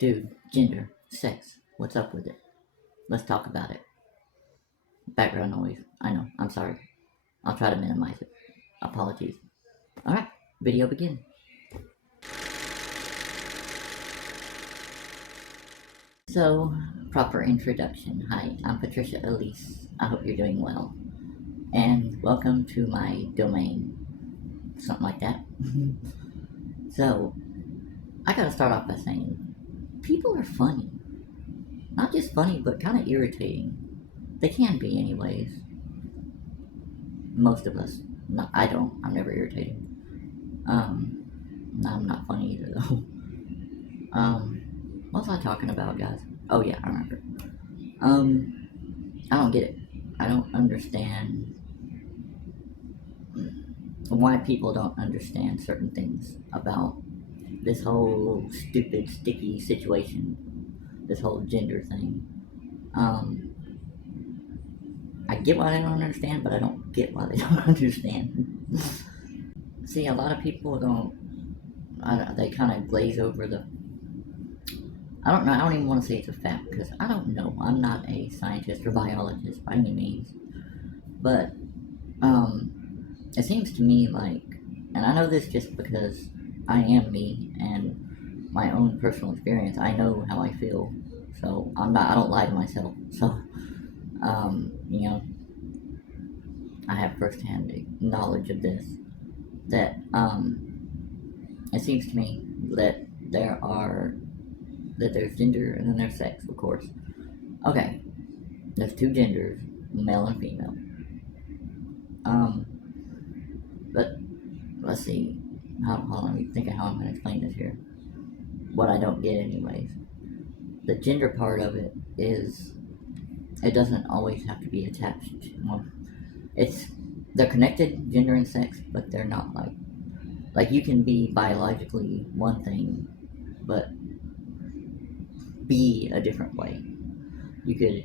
Dude, gender, sex, what's up with it? Let's talk about it. Background noise. I know, I'm sorry. I'll try to minimize it. Apologies. Alright, video begin. So, proper introduction. Hi, I'm PaTricia Elise. I hope you're doing well. And welcome to my domain. Something like that. So, I gotta start off by saying, people are funny. Not just funny, but kind of irritating. They can be anyways. Most of us. No, I don't. I'm never irritated. No, I'm not funny either though. What was I talking about, guys? Oh yeah, I remember. I don't get it. I don't understand why people don't understand certain things about this whole stupid, sticky situation. This whole gender thing. I get why they don't understand, but I don't get why they don't understand. See, a lot of people they kind of glaze over the. I don't know. I don't even want to say it's a fact because I don't know. I'm not a scientist or biologist by any means, but it seems to me like, and I know this just because I am me and my own personal experience. I know how I feel, so I don't lie to myself. So, you know, I have firsthand knowledge of this. That it seems to me that there's gender and then there's sex, of course. Okay, there's two genders, male and female. But let's see. Hold on, let me think of how I'm going to explain this here. What I don't get, anyways. The gender part of it is, it doesn't always have to be attached. Well, they're connected, gender and sex, but they're not like you can be biologically one thing, but be a different way. You could,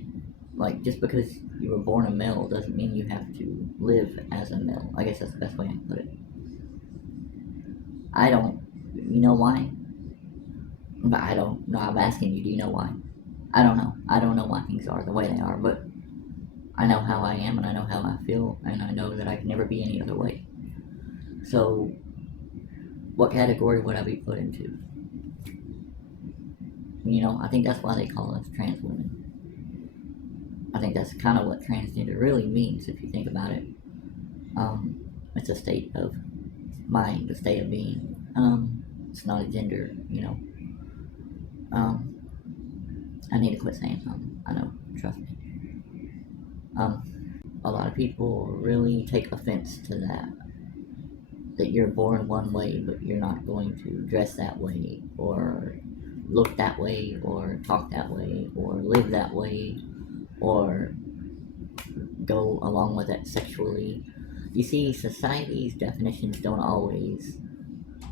just because you were born a male doesn't mean you have to live as a male. I guess that's the best way I can put it. You know why? But I don't know. I'm asking you, do you know why? I don't know. I don't know why things are the way they are, but I know how I am and I know how I feel, and I know that I can never be any other way. So, what category would I be put into? I think that's why they call us trans women. I think that's kind of what transgender really means if you think about it. It's a state of mind, a state of being. It's not a gender, I need to quit saying something. I know, trust me. A lot of people really take offense to that you're born one way, but you're not going to dress that way, or look that way, or talk that way, or live that way, or go along with it sexually. You see, society's definitions don't always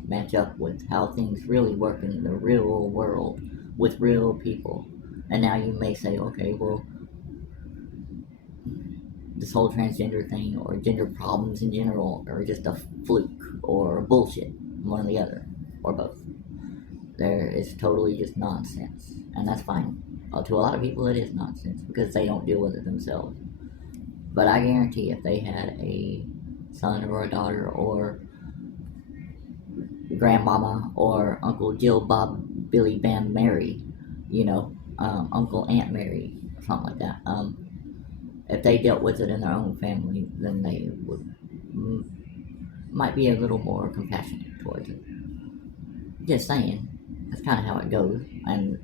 match up with how things really work in the real world with real people. And now you may say, okay, well, this whole transgender thing or gender problems in general are just a fluke or bullshit, one or the other, or both. It's totally just nonsense, and that's fine. To a lot of people it is nonsense because they don't deal with it themselves. But I guarantee if they had a son or a daughter or grandmama or Uncle Jill, Bob, Billy, Bam, Mary, Uncle, Aunt Mary, something like that, if they dealt with it in their own family, then they might be a little more compassionate towards it. Just saying, that's kind of how it goes, and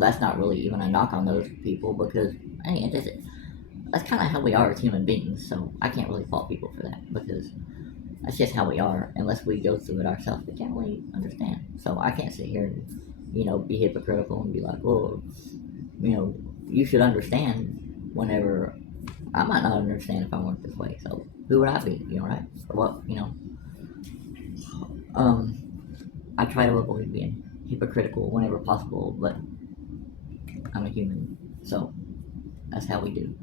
that's not really even a knock on those people because hey, that's kind of how we are as human beings. So I can't really fault people for that because that's just how we are. Unless we go through it ourselves, we can't really understand. So I can't sit here and be hypocritical and be like, well, you should understand. Whenever I might not understand if I went this way, so who would I be? Right? Or what? I try to avoid being hypocritical whenever possible, but I'm a human, so that's how we do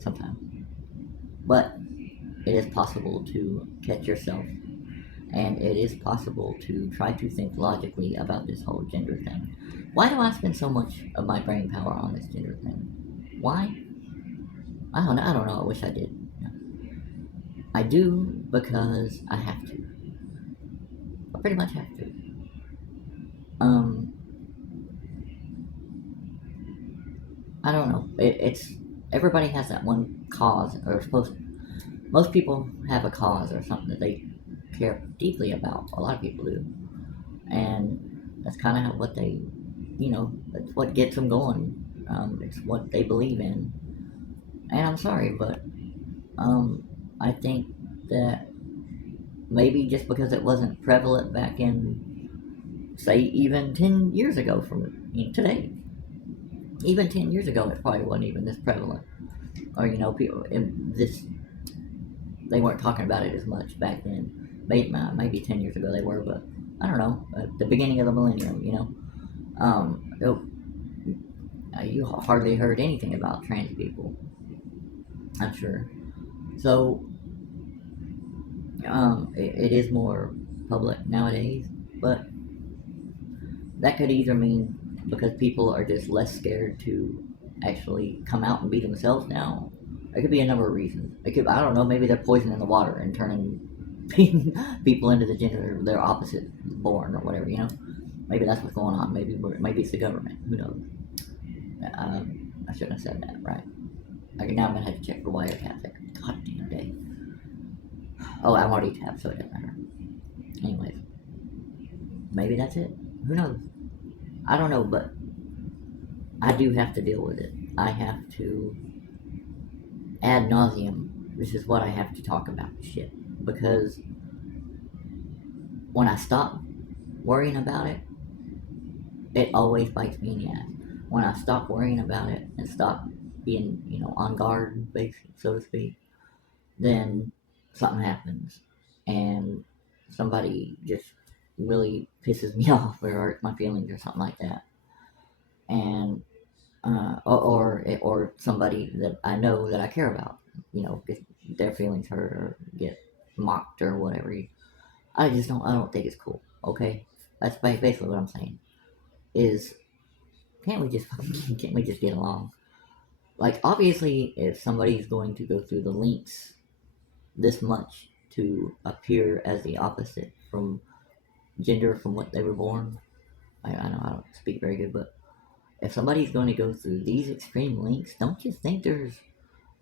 sometimes. But it is possible to catch yourself And it is possible to try to think logically about this whole gender thing. Why do I spend so much of my brain power on this gender thing? Why? I don't know. I don't know. I wish I did. I do because I have to. I pretty much have to. Um, I don't know. It's everybody has that one cause, or supposed. Most people have a cause or something that they care deeply about. A lot of people do, and that's kind of what they, that's what gets them going. It's what they believe in, and I'm sorry, but um, I think that maybe just because it wasn't prevalent back in, say, even 10 years ago from today, even 10 years ago, it probably wasn't even this prevalent. Or, people in this, they weren't talking about it as much back then. Maybe 10 years ago they were, but I don't know. At the beginning of the millennium, you hardly heard anything about trans people, I'm sure. So, it is more public nowadays, but that could either mean because people are just less scared to actually come out and be themselves now. It could be a number of reasons. It could, I don't know, maybe they're poisoning the water and turning people into the gender they're opposite born or whatever. Maybe that's what's going on. Maybe it's the government. Who knows? I shouldn't have said that, right? Okay, now I'm gonna have to check for wiretaps. God damn day. Oh, I'm already tapped, so it doesn't matter. Anyways, maybe that's it. Who knows? I don't know, but I do have to deal with it. I have to, ad nauseum, this is what I have to talk about this shit. Because when I stop worrying about it, it always bites me in the ass. When I stop worrying about it and stop being, on guard, basically, so to speak, then something happens. And somebody just really pisses me off or hurts my feelings or something like that. And or somebody that I know that I care about, get their feelings hurt or get mocked or whatever. I don't think it's cool. Okay, that's basically what I'm saying. Is can't we just get along? Like obviously, if somebody's going to go through the links this much to appear as the opposite from gender from what they were born, I know I don't speak very good, but if somebody's going to go through these extreme links, don't you think there's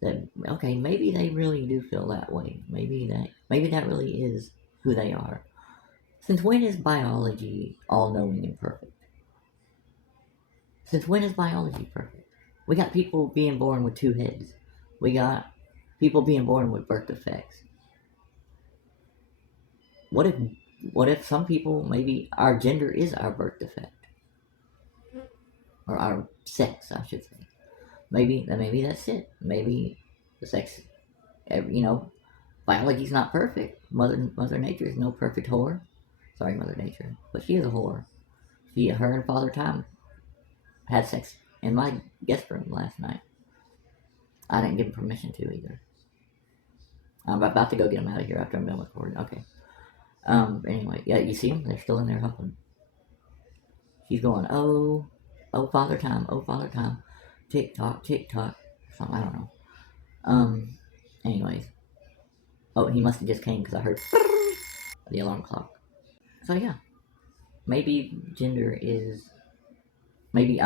that okay, maybe they really do feel that way. Maybe that really is who they are. Since when is biology all knowing and perfect? Since when is biology perfect? We got people being born with two heads. We got people being born with birth defects. What if some people maybe our gender is our birth defect? Or our sex, I should say. Maybe that's it. Maybe the sex, biology's not perfect. Mother Nature is no perfect whore. Sorry, Mother Nature, but she is a whore. Her and Father Time had sex in my guest room last night. I didn't give him permission to either. I'm about to go get them out of here after I'm done recording. Okay. Anyway, yeah, you see them? They're still in there humping. She's going, oh, Father Time, oh, Father Time, tick tock, something I don't know. Anyways, oh, he must have just came because I heard the alarm clock. So yeah, maybe gender is maybe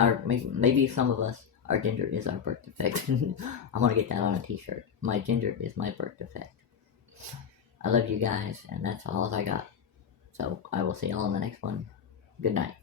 some of us our gender is our birth defect. I'm gonna get that on a t-shirt. My gender is my birth defect. I love you guys, and that's all I got. So I will see y'all on the next one. Good night.